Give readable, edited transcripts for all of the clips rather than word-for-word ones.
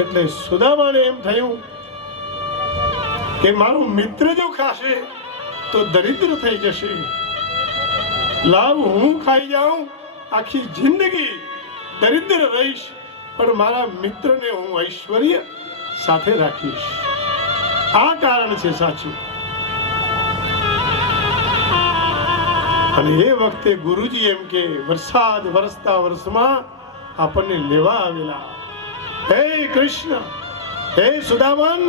એટલે સુદામાને એમ થયું કે મારો મિત્ર જો ખાશે તો દરિદ્ર થઈ જશે, લાવ હું ખાઈ જાઉં, આખી જિંદગી દરિદ્ર રહીશ, પણ મારા મિત્રને હું ઐશ્વર્ય સાથે રાખીશ. આ કારણ છે સાચું. અને એ વખતે ગુરુજી એમ કે વરસાદ વરસતા વર્ષમાં આપણને લેવા આવેલા, હે કૃષ્ણ, હે સુદામન,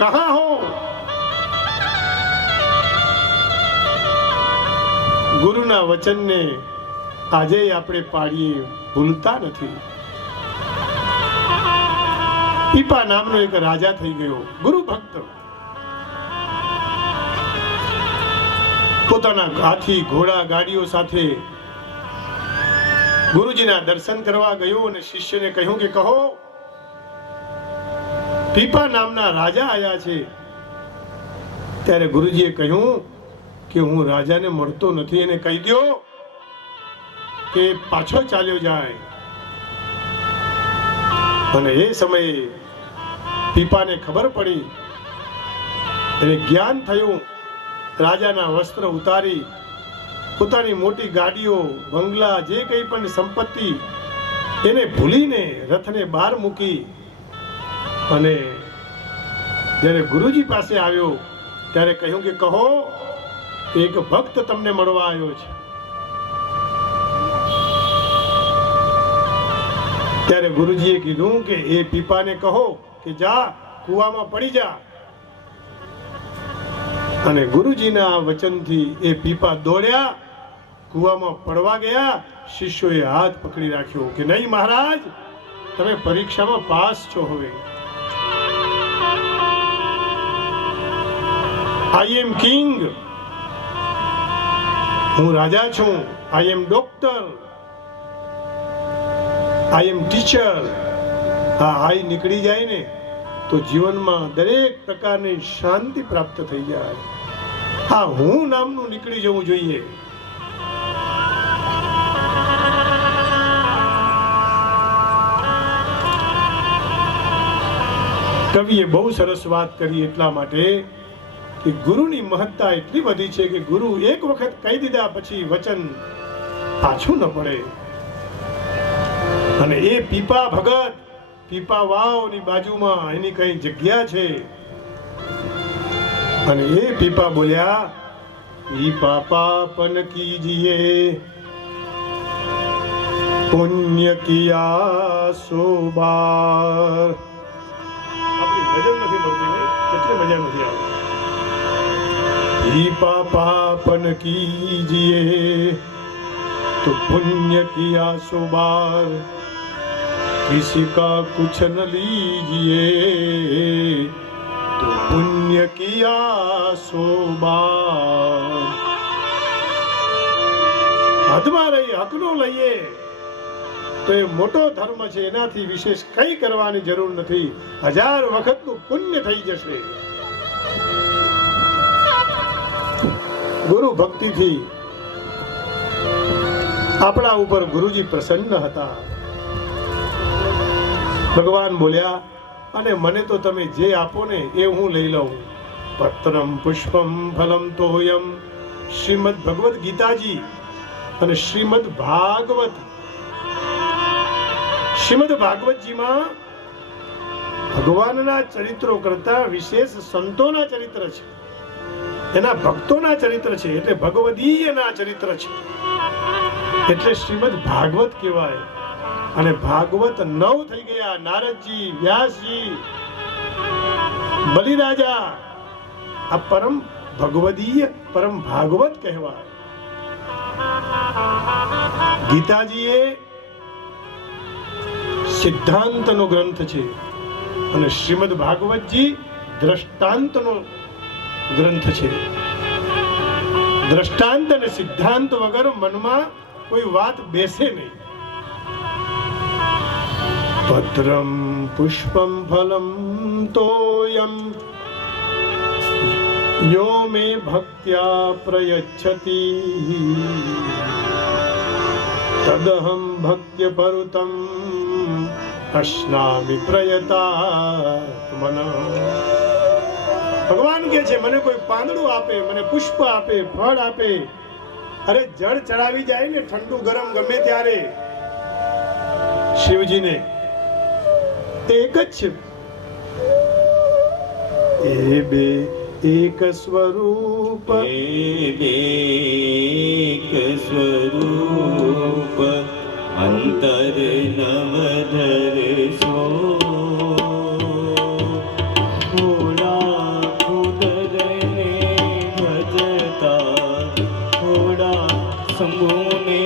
કહા હો? ગુરુના વચનને આજે આપણે પાડીએ ભૂલતા નથી. પીપા નામનો એક રાજા થઈ ગયો, ગુરુ ભક્ત. પોતાના હાથી ઘોડા ગાડીઓ સાથે ગુરુજીના દર્શન કરવા ગયો અને શિષ્યને કહ્યું કે કહો, પીપા નામના રાજા આયા છે. ત્યારે ગુરુજીએ કહ્યું કે હું રાજાને મળતો નથી, એને કહી દો કે પાછો ચાલ્યો જાય. અને એ સમયે પીપાને ખબર પડી, એને જ્ઞાન થયું. રાજાના વસ્ત્ર ઉતારી પોતાની મોટી ગાડીઓ, બંગલા, જે કંઈ પણ સંપત્તિ એને ભૂલીને રથને બહાર મૂકી અને જ્યારે ગુરુજી પાસે આવ્યો ત્યારે કહ્યું કે કહો, એક ભક્ત તમને મળવા આવ્યો છે. ત્યારે ગુરુજીએ કીધું કે એ પીપાને કહો કે જા કૂવામાં પડી જા. અને ગુરુજીના વચનથી એ પીપા દોડ્યા, કૂવામાં પડવા ગયા. શિષ્યોએ હાથ પકડી રાખ્યો કે નહીં મહારાજ, તમે પરીક્ષામાં પાસ છો. હવે આઈ એમ કિંગ, હું રાજા છું. આઈ એમ ડોક્ટર, આઈ એમ ટીચર. આ આઈ નીકળી જાય ને તો જીવનમાં દરેક પ્રકારની શાંતિ પ્રાપ્ત થઈ જાય. હા, હું નામનું નીકળી જવું જોઈએ. કવિએ બહુ સરસ વાત કરી એટલા માટે કે ગુરુની મહત્તા એટલી બધી છે કે ગુરુ એક વખત કહી દીધા પછી વચન પાછું ન પડે. અને એ પીપા ભગત, પીપા વાવની બાજુમાં એની કઈ જગ્યા છે. અને એ પીપા બોલ્યા, પીપા પાપન કીજીએ, પુણ્ય કિયા સોબાર. આપણી ભજન નથી મળતી ને એટલે મજા નથી આવતી. पीपा पापन कीजिए तो पुण्य किया सो बार, किसी का कुछ न लीजिए तो पुण्य किया સો બાર. હદમાં રહી હકનો લઈએ તો એ મોટો ધર્મ છે, એનાથી વિશેષ કઈ કરવાની જરૂર નથી. 1000 વખતનું પુણ્ય થઈ જશે. ગુરુ ભક્તિથી આપણા ઉપર ગુરુજી પ્રસન્ન હતા. ભગવાન બોલ્યા, અને મને તો તમે જે આપો ને એ હું લઈ લઉં. પત્રમ પુષ્પમ ફલમ તોયમ. શ્રીમદ ભગવદ ગીતાજી અને શ્રીમદ ભાગવત. શ્રીમદ ભાગવતજીમાં ભગવાનના ચરિત્રો કરતા વિશેષ સંતોના ચરિત્ર છે, એના ભક્તોના ચરિત્ર છે, એટલે ભગવદીયના ચરિત્ર છે, એટલે શ્રીમદ ભાગવત કહેવાય. અને ભાગવત 9 થઈ ગયા. નારદજી, વ્યાસજી, બલિરાજા. આ પરમ ભગવદીય, પરમ ભાગવત કહેવાય. ગીતાજી એ સિદ્ધાંતનો ગ્રંથ છે અને શ્રીમદ ભાગવતજી દ્રષ્ટાંતનો ગ્રંથ છે. દ્રષ્ટાંત અને સિદ્ધાંત વગર મનમાં કોઈ વાત બેસે નહીં. પત્રમ પુષ્પમ ફલમ તોયમ યો મે ભક્ત્યા પ્રયચ્છતિ તદહમ ભક્ત્ય પરુતમ અશ્નામિ પ્રયતાત્મન. ભગવાન કે છે મને કોઈ પાંદડું આપે, મને પુષ્પ આપે, ફળ આપે, અરે જળ ચડાવી જાય ને ઠંડુ ગરમ ગમે ત્યારે શિવજીને એક જ છે. એ બે એક સ્વરૂપ, એક સ્વરૂપ અંતર નવધર સો. થોડા ઉદરને ભજતા, થોડા શંભુને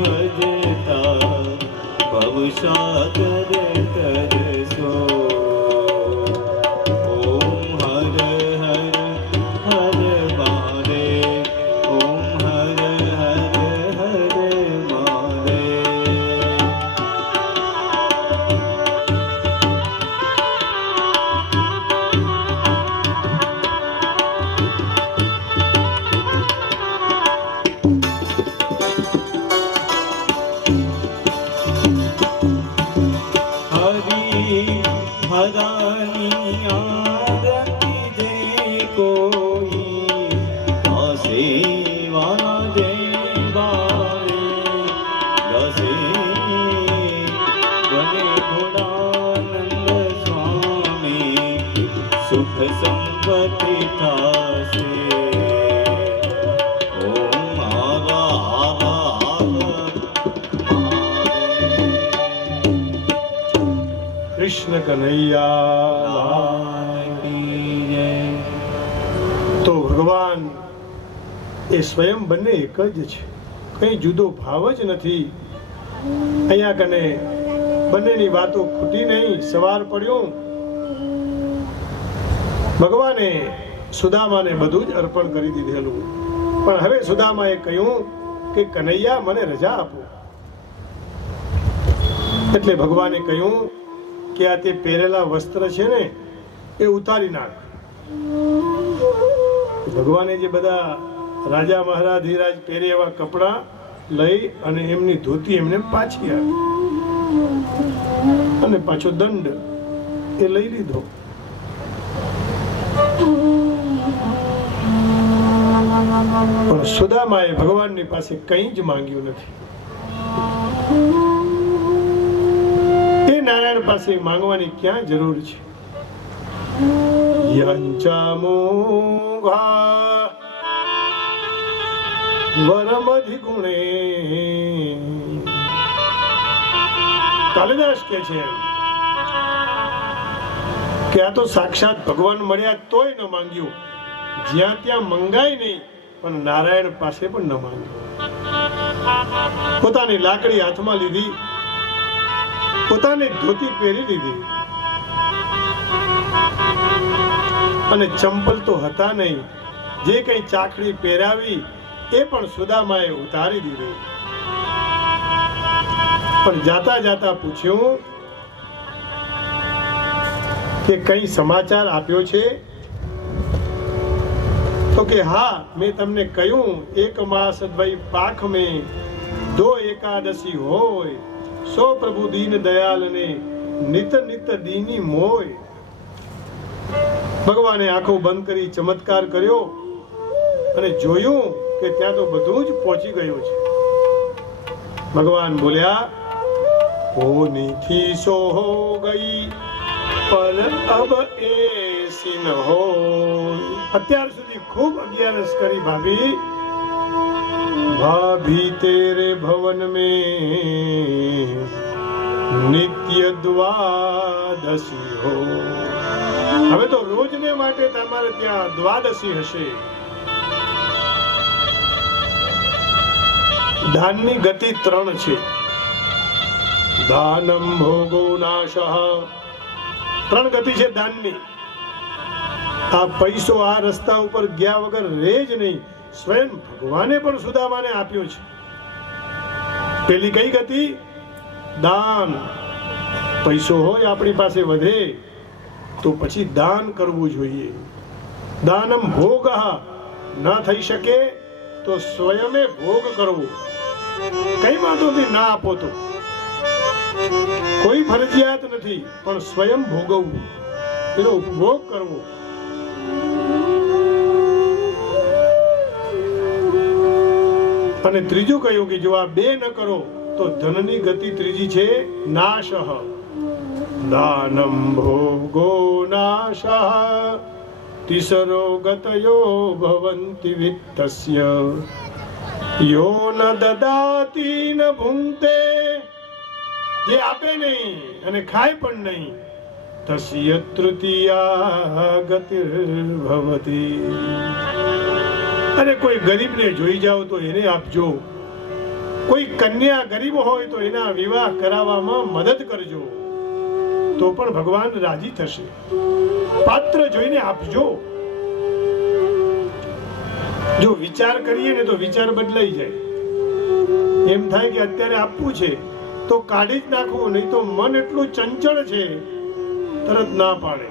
ભજતા ભવસાગર તરસો. સુખ સંપત્તિ થાશે. ઓમ કૃષ્ણ કનૈયા. તો ભગવાન એ સ્વયં બંને એક જ છે, કઈ જુદો ભાવ જ નથી. અહીંયા કને બંનેની વાતો ખૂટી નહીં. સવાર પડ્યો, ભગવાને સુદામાને બધું જ અર્પણ કરી દીધેલું, પણ હવે સુદામાએ કહ્યું કે કનૈયા મને રજા આપો. એટલે ભગવાને કહ્યું કે આ તે પહેરેલા વસ્ત્ર છે ને એ ઉતારી નાખ. ભગવાને જે બધા રાજા મહારાજ ધીરાજ પહેરે એવા કપડા લઈ અને એમની ધોતી એમને પાછી આપી અને પાછો દંડ એ લઈ લીધો. પણ સુદામાએ ભગવાનની પાસે કંઈ જ માંગ્યું નથી. એ નારાયણ પાસે માંગવાની ક્યાં જરૂર છે? યંચામોઘા વરમધિગુણે. કાલિદાસ કે છે કે આ તો સાક્ષાત ભગવાન મળ્યા તોય ન માંગ્યું, જ્યાં ત્યાં મંગાય નહીં, પણ નારાયણ પાસે પણ ન માંગ્યું. પોતાની લાકડી હાથમાં લીધી, પોતાની ધોતી પહેરી લીધી અને ચંપલ તો હતા નહીં, જે કઈ ચાકડી પહેરાવી એ પણ સુદામાએ ઉતારી દીધી. પણ જાતા જાતા પૂછ્યું કે કઈ સમાચાર આપ્યો છે? તો કે હા, મેં તમને કહ્યું એક માસ દ્વય પાખ મેં દો એકાદશી હોય, સો પ્રભુ દીન દયાલ ને નિત નિત દીની મોય. ભગવાને આંખો બંધ કરી ચમત્કાર કર્યો અને જોયું કે ત્યાં તો બધું જ પહોંચી ગયું છે. ભગવાન બોલ્યા, હોની થી સો હો ગઈ પર અબ એસી ન હો. અત્યાર સુધી ખૂબ અગિયારસ કરી ભાભી, ભાભી તેરે ભવન में નિત્ય દ્વાદશી હો. હવે તો રોજને માટે તમારે ત્યાં દ્વાદશી હશે. દાનની ગતિ 3 છે. દાનમ ભોગો નાશઃ. 3 ગતિ છે દાનની. આ પૈસો આ રસ્તા ઉપર ગયા વગર રહે જ નહીં. સ્વયં ભગવાને પણ સુદામાને આપ્યો છે. પેલી કઈ ગતિ? દાન. પૈસો હોય આપણી પાસે વધે તો પછી દાન કરવું જોઈએ. દાનમ ભોગ ન થઈ શકે તો સ્વયં ભોગ કરવો. કઈ વાતોથી ના આપો તો કોઈ ફરજિયાત નથી, પણ સ્વયં ભોગવવું, એનો ભોગ કરવો. અને ત્રીજું કહ્યું કે જો આ બે ન કરો તો ધનની ગતિ ત્રીજી છે નાશઃ. દાનમ ભોગો નાશઃ તિસરો ગતયો ભવન્તિ વિત્તસ્ય યો ન દદાતિ ન ભુંક્તે. જે આપે નહીં અને ખાય પણ નહીં, તસ્ય તૃતીયા ગતિર્ભવતિ. અને કોઈ ગરીબને જોઈ જાઓ તો એને આપજો, કોઈ કન્યા ગરીબ હોય તો એના વિવાહ કરાવવામાં મદદ કરજો, તો પણ ભગવાન રાજી થશે. પાત્ર જોઈને આપજો. જો વિચાર કરીએ ને તો વિચાર બદલાઈ જાય. એમ થાય કે અત્યારે આપવું છે તો કાઢી જ નાખવું, નહીં તો મન એટલું ચંચળ છે તરત ના પાડે.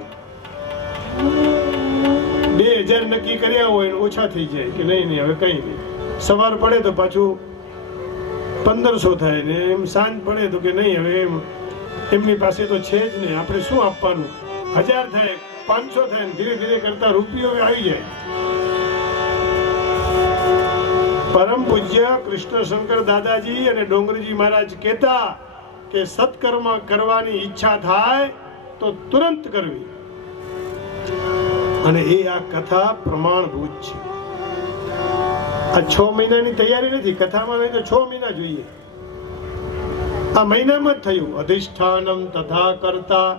2000 નક્કી કર્યા હોય ઓછા થઈ જાય કે નહીં હવે કઈ નહીં. સવાર પડે તો પાછું 1500 થાય ને એમ સાંજ પડે તો કે નહીં હવે એમની પાસે તો છે જ નહીં, આપણે શું આપવાનું. 1000 થાય 500 થાય, ધીરે ધીરે કરતા રૂપિયો આવી જાય. પરમ પૂજ્ય કૃષ્ણ શંકર દાદાજી અને ડોંગરજી મહારાજ કહેતા કે સત્કર્મ કરવાની ઈચ્છા થાય તો તુરંત કરવી. અને એ આ કથા પ્રમાણભૂત છે. આ 6 મહિનાની તૈયારી નથી. કથામાં તો 6 મહિના જોઈએ. આ મહિનામાં જ થયું. અધિષ્ઠાનમ તથા કરતા.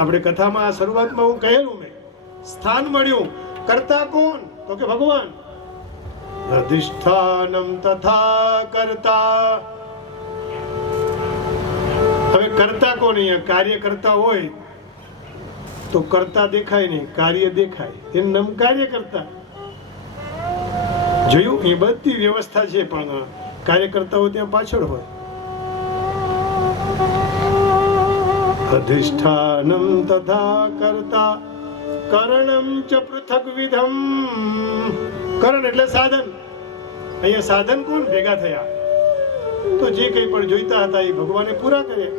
આપણે કથામાં આ શરૂઆતમાં હું કહેલું, મેં સ્થાન મળ્યું. કરતા કોણ? તો કે ભગવાન. અધિષ્ઠાનમ તથા કરતા. હવે કરતા કોણ? અહીંયા કાર્ય કરતા હોય તો કરતા દેખાય નહીં, કાર્ય દેખાય. એનું નામ કાર્ય કરતા. જોયું? એ બધી વ્યવસ્થા છે, પણ કાર્યકર્તાઓ ત્યાં પાછળ હોય. અધિષ્ઠાનમ તથા કરતા કરણમ ચ પૃથક વિધમ. કરણ એટલે સાધન. અહીંયા સાધન કોણ ભેગા થયા? તો જે કંઈ પણ જોઈતા હતા એ ભગવાને પૂરા કર્યા.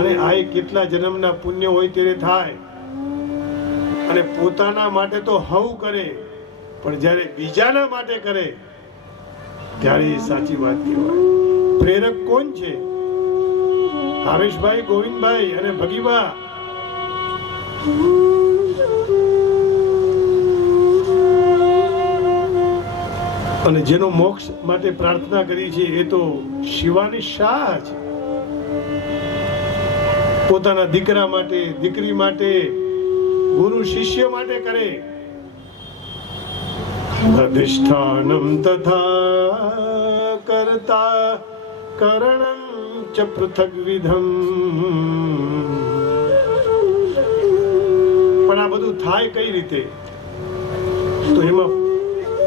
અને આ કેટલા જન્મના પુણ્ય હોય ત્યારે થાય. અને પોતાના માટે તો હવ કરે, પણ જ્યારે બીજાના માટે કરે ત્યારે એ સાચી વાત કહેવાય. પ્રેરક કોણ છે? ભાવેશભાઈ, ગોવિંદભાઈ અને ભગીબા. અને જેનો મોક્ષ માટે પ્રાર્થના કરી છે એ તો શિવાની શાહ છે. પોતાના દીકરા માટે, દીકરી માટે, ગુરુ શિષ્ય માટે કરે. અધિષ્ઠાનમ તથા કરતા કરણમ ચ પૃથક વિધમ. પણ આ બધું થાય કઈ રીતે? તો એમાં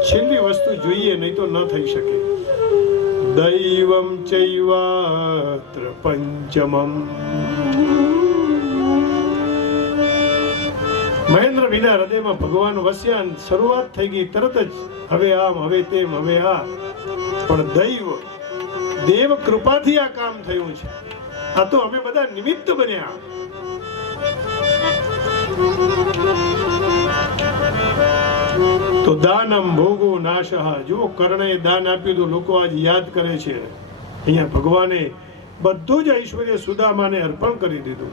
છેલ્લી વસ્તુ જોઈએ, નહીં તો ન થઈ શકે. દૈવમ ચૈવાત્ર પંચમમ. મહેન્દ્ર વિના હૃદયમાં ભગવાન વસ્યા. શરૂઆત થઈ ગઈ તરત જ. હવે આમ, હવે તેમ, હવે આ. પણ દેવ કૃપાથી આ કામ થયું છે. આ તો અમે બધા નિમિત્ત બન્યા. તો દાનમ ભોગો નાશઃ. જો કર્ણએ દાન આપ્યું તો લોકો આજ યાદ કરે છે. અહીંયા ભગવાને બધું જ ઐશ્વર્ય સુદામાને અર્પણ કરી દીધું.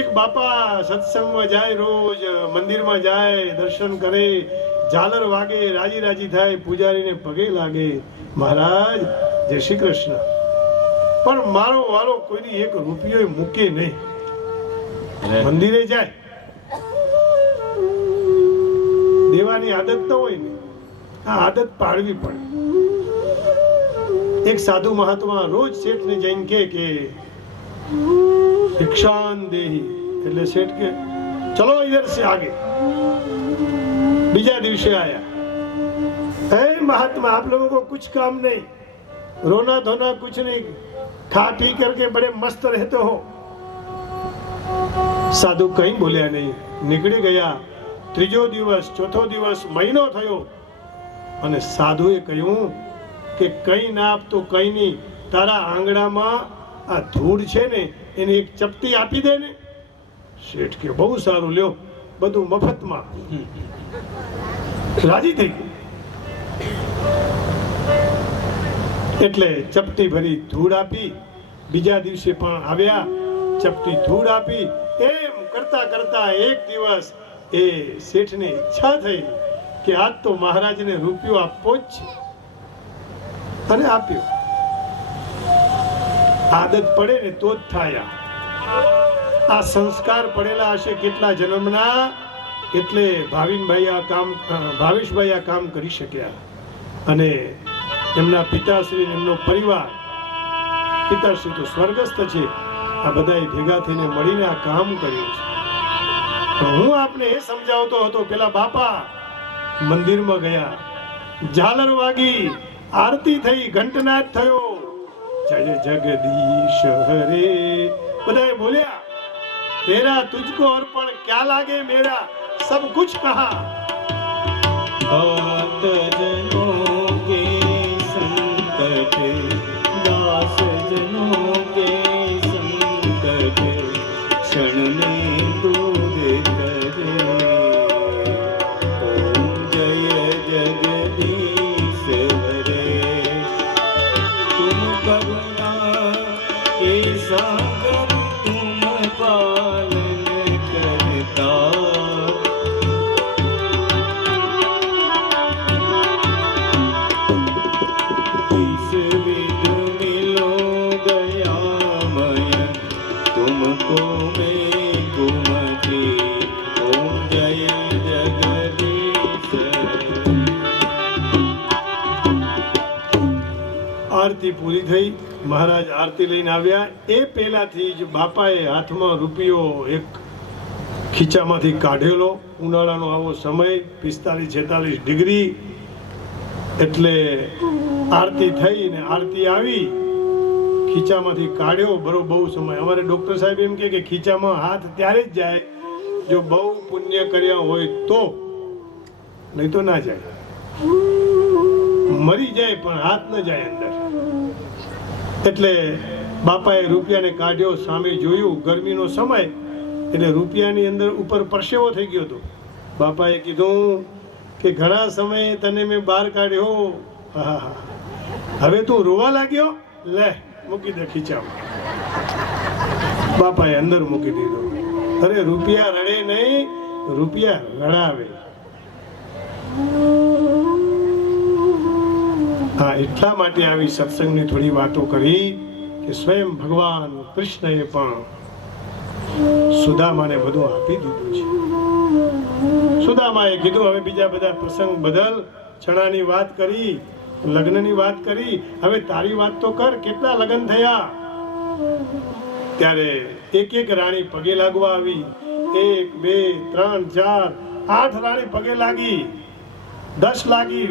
એક બાપા સત્સંગમાં જાય, રોજ મંદિરમાં જાય, દર્શન કરે, ઝાલર વાગે, રાજી રાજી થાય, પૂજારીને પગે લાગે, મહારાજ જય શ્રી કૃષ્ણ. પણ મારો વાલો કોઈની 1 રૂપિયો મૂકે નહીં. મંદિરે જાય, દેવાની આદત ન હોય ને, આ આદત પાડવી પડે. એક સાધુ મહાત્મા રોજ શેઠને જઈને કે ભિક્ષાન દેહી. એટલે શેઠ કે ચલો ઇધર સે આગે. બીજા દિવસે આયા. હે महात्मा, आप लोगों को कुछ काम नहीं, रोना धोना कुछ नहीं, खा पी करके बड़े मस्त रहते हो. साधु कहीं बोल्या नहीं, નીકળી ગયા. ત્રીજો દિવસ, ચોથો દિવસ, મહિનો થયો અને સાધુએ કહ્યું કે કઈ ના આપતો કઈ નહીં, તારા આંગણામાં આ ધૂળ છે ને એની એક ચપટી આપી દે ને. શેઠ કે બહુ સારું, લ્યો, બધું મફતમાં. રાજી થઈ ગઈ. એટલે ચપટી ભરી ધૂળ આપી. બીજા દિવસે પણ આવ્યા, ચપટી ધૂળ આપી. એમ કરતા કરતા એક દિવસ એ શેઠની ઈચ્છા થઈ કે આજ તો મહારાજને રૂપિયો આપવો જ છે, અને આપ્યો. આદત પડે ને તો જ થાય. આ સંસ્કાર પડેલા હશે કેટલા જન્મના, એટલે ભાવેશભાઈ આ કામ કરી શક્યા. અને એમના પિતાશ્રી, એમનો પરિવાર, પિતાશ્રી તો સ્વર્ગસ્થ છે, આ બધાએ ભેગા થઈને મળીને આ કામ કર્યું છે. તો હું આપને એ સમજાવતો હતો, પેલા બાપા મંદિરમાં ગયા, ઝાલર વાગી, આરતી થઈ, ઘંટનાદ થયો, જય જગદીશ હરે, બધાએ બોલ્યા, તેરા તુજકો અર્પણ ક્યાં લાગે મેરા સબ કુછ કહા. भक्त जनों के संकट, दास जनों के संकट, क्षण में दूर करे. ओम जय जगदीश हरे, तुम करुणा के सागर, तुम पालन करता. तुमको मैं गुमती. ओम जय जगदीश. આરતી પૂરી થઈ. મહારાજ આરતી લઈને આવ્યા. એ પહેલાથી જ બાપાએ હાથમાં રૂપિયો એક ખીચામાંથી કાઢેલો. ઉનાળાનો આવો સમય, 45-46 ડિગ્રી. એટલે આરતી થઈ ને આરતી આવી, ખીચામાંથી કાઢ્યો. બહુ સમય. અમારે ડોક્ટર સાહેબ એમ કે ખીચામાં હાથ ત્યારે જ જાય જો બહુ પુણ્ય કર્યા હોય તો, નહીં તો ના જાય. મરી જાય પણ હાથ ન જાય અંદર. એટલે બાપાએ રૂપિયાને કાઢ્યો, સામે જોયું, ગરમીનો સમય, એટલે રૂપિયાની અંદર ઉપર પરસેવો થઈ ગયો હતો. બાપાએ કીધું કે ઘણા સમયે તને મેં બહાર કાઢ્યો, હવે તું રોવા લાગ્યો, લે મૂકી દે ખીચામાં. બાપાએ અંદર મૂકી દીધો. અરે રૂપિયા રડે નહીં, રૂપિયા રડાવે. હા, એટલા માટે આવી સત્સંગની થોડી વાતો કરી કે સ્વયં ભગવાન કૃષ્ણએ પણ સુદામાને બધું આપી દીધું છે. સુદામાએ કીધું હવે બીજા બધા પ્રસંગ બદલ. ચણાની વાત કરી, લગ્નની વાત કરી, હવે તારી વાત તો કર, કેટલા લગ્ન થયા. ત્યારે એક એક રાણી પગે લાગવા આવી. 1 2 3 4 8 રાણી પગે લાગી, 10 લાગી.